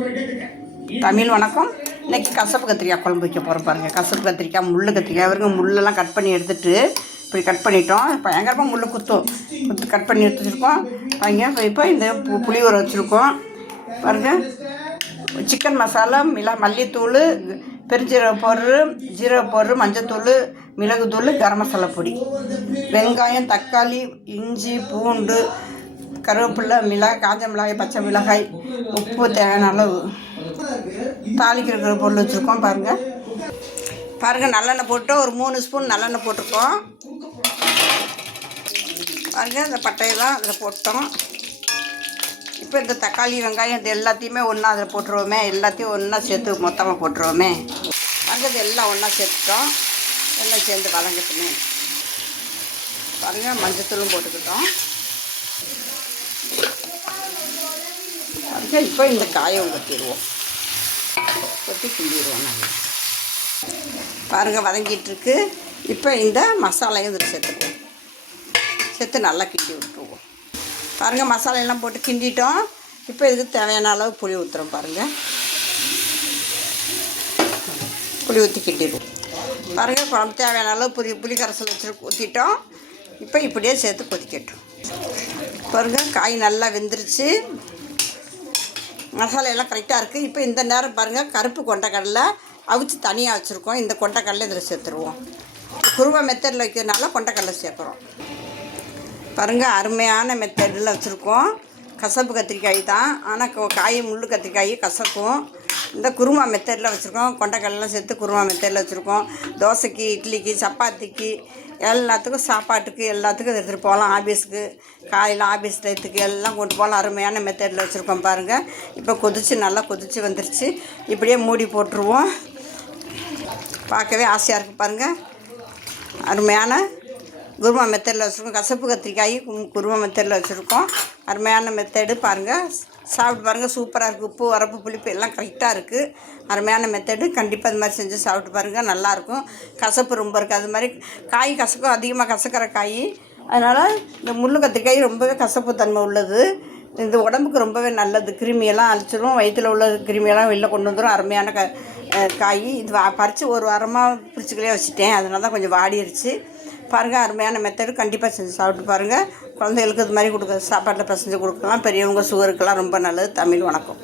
தமிழ் வணக்கம். இன்றைக்கி கசப்பு கத்திரிக்காய் குழம்பு வைக்க போகிற பாருங்கள். கசப்பு கத்திரிக்காய், முள் கத்திரிக்காய் அவருங்க முள்ளெல்லாம் கட் பண்ணி எடுத்துகிட்டு இப்படி கட் பண்ணிட்டோம். பயங்கரமாக முள் குத்து கட் பண்ணி எடுத்துருக்கோம் பாருங்க. இப்போ இந்த புளி ஊற வச்சுருக்கோம் பாருங்கள். சிக்கன் மசாலா, மல்லித்தூள், பெருஞ்சீரக பவுடரு, ஜீரக பவுடரு, மஞ்சத்தூள், மிளகுத்தூள், கரம் மசாலா பொடி, வெங்காயம், தக்காளி, இஞ்சி, பூண்டு, கருவேப்பிலை, மிளகாய், காஞ்ச மிளகாய், பச்சை மிளகாய், உப்பு தேவையான அளவு, தாளிக்கிற பொருள் வச்சுருக்கோம் பாருங்கள். நல்லெண்ணெய் போட்டு ஒரு 3 ஸ்பூன் நல்லெண்ணெய் போட்டிருக்கோம் பாருங்கள். இந்த பட்டையெல்லாம் அதில் போட்டோம். இப்போ இந்த தக்காளி, வெங்காயம் இது எல்லாத்தையுமே ஒன்றா அதில் போட்டுருவோமே. எல்லாத்தையும் ஒன்றா சேர்த்து மொத்தமாக போட்டுருவோமே பாருங்கள். இது எல்லாம் ஒன்றா சேர்த்துட்டோம். எல்லாம் சேர்ந்து வதங்கட்டுமே பாருங்கள். மஞ்சத்தூளும் போட்டுக்கிட்டோம் பாருங்கள். இப்போ இந்த காயம் கொட்டிடுவோம், கொட்டி கிண்டிடுவோம் நல்லா பாருங்கள். வதங்கிட்டுருக்கு. இப்போ இந்த மசாலையும் இதில் சேர்த்து நல்லா கிண்டி விட்டுருவோம் பாருங்கள். மசாலையெல்லாம் போட்டு கிண்டிட்டோம். இப்போ இதுக்கு தேவையான அளவு புளி ஊற்றுறோம் பாருங்கள். புளி ஊற்றி கிண்டிடுவோம் பாருங்கள். குழம்பு தேவையான அளவு புளி கரைசல் ஊற்றிட்டோம். இப்போ இப்படியே சேர்த்து கொதிக்கட்டும் பாருங்கள். காய் நல்லா வெந்துருச்சு, மசாலையெல்லாம் கரெக்டாக இருக்குது. இப்போ இந்த நேரம் பாருங்கள், கருப்பு கொண்டைக்கடலை அவிச்சு தனியாக வச்சுருக்கோம். இந்த கொண்டைக்கடலை இதில் சேர்த்துருவோம். குருவா மெத்தடில் வைக்கிறதுனால கொண்டைக்கடலை சேர்க்குறோம் பாருங்கள். அருமையான மெத்தடில் வச்சுருக்கோம். கசப்பு கத்திரிக்காய் தான், ஆனால் காய் முள் கத்திரிக்காய் கசக்கும். இந்த குருமா மெத்தடில் வச்சுருக்கோம். கொண்டைக்கடலாம் சேர்த்து குருமா மெத்தடில் வச்சுருக்கோம். தோசைக்கு, இட்லிக்கு, சப்பாத்திக்கு, எல்லாத்துக்கும் சாப்பாட்டுக்கு எல்லாத்துக்கும் எடுத்துகிட்டு போகலாம். ஆஃபீஸுக்கு காலையில் ஆஃபீஸ் டயத்துக்கு எல்லாம் கொண்டு போகலாம். அருமையான மெத்தடில் வச்சுருக்கோம் பாருங்கள். இப்போ நல்லா கொதித்து வந்துருச்சு. இப்படியே மூடி போட்டுருவோம். பார்க்கவே ஆசையாக இருக்குது பாருங்கள். அருமையான குருமா மெத்தடில் வச்சுருக்கோம். கசப்பு கத்திரிக்காய் குருமா மெத்தடில் வச்சுருக்கோம். அருமையான மெத்தடு பாருங்கள். சாப்பிட்டு பாருங்கள், சூப்பராக இருக்குது. உப்பு, உரப்பு, புளிப்பு எல்லாம் கரெக்டாக இருக்குது. அருமையான மெத்தடு. கண்டிப்பாக அது மாதிரி செஞ்சு சாப்பிட்டு பாருங்கள், நல்லாயிருக்கும். கசப்பு ரொம்ப இருக்குது. அது மாதிரி காய் கசக்கும், அதிகமாக கசக்கிற காய். அதனால் இந்த முள் கத்திரிக்காய் ரொம்பவே கசப்பு தன்மை உள்ளது. இது உடம்புக்கு ரொம்பவே நல்லது. கிருமியெல்லாம் அழிச்சிடும். வயிற்றில் உள்ள கிருமியெல்லாம் வெளில கொண்டு வந்துடும். அருமையான காய். இது பறித்து ஒரு வாரமாக பிரிச்சுக்கலையே வச்சுட்டேன், அதனால தான் கொஞ்சம் வாடிடுச்சு பாருங்கள். அருமையான மெத்தடு. கண்டிப்பாக செஞ்சு சாப்பிட்டு பாருங்கள். குழந்தைகளுக்கு இது மாதிரி சாப்பாட்டில் பிசைஞ்சு கொடுக்கலாம். பெரியவங்க சுகருக்கெல்லாம் ரொம்ப நல்லது. தமிழ் வணக்கம்.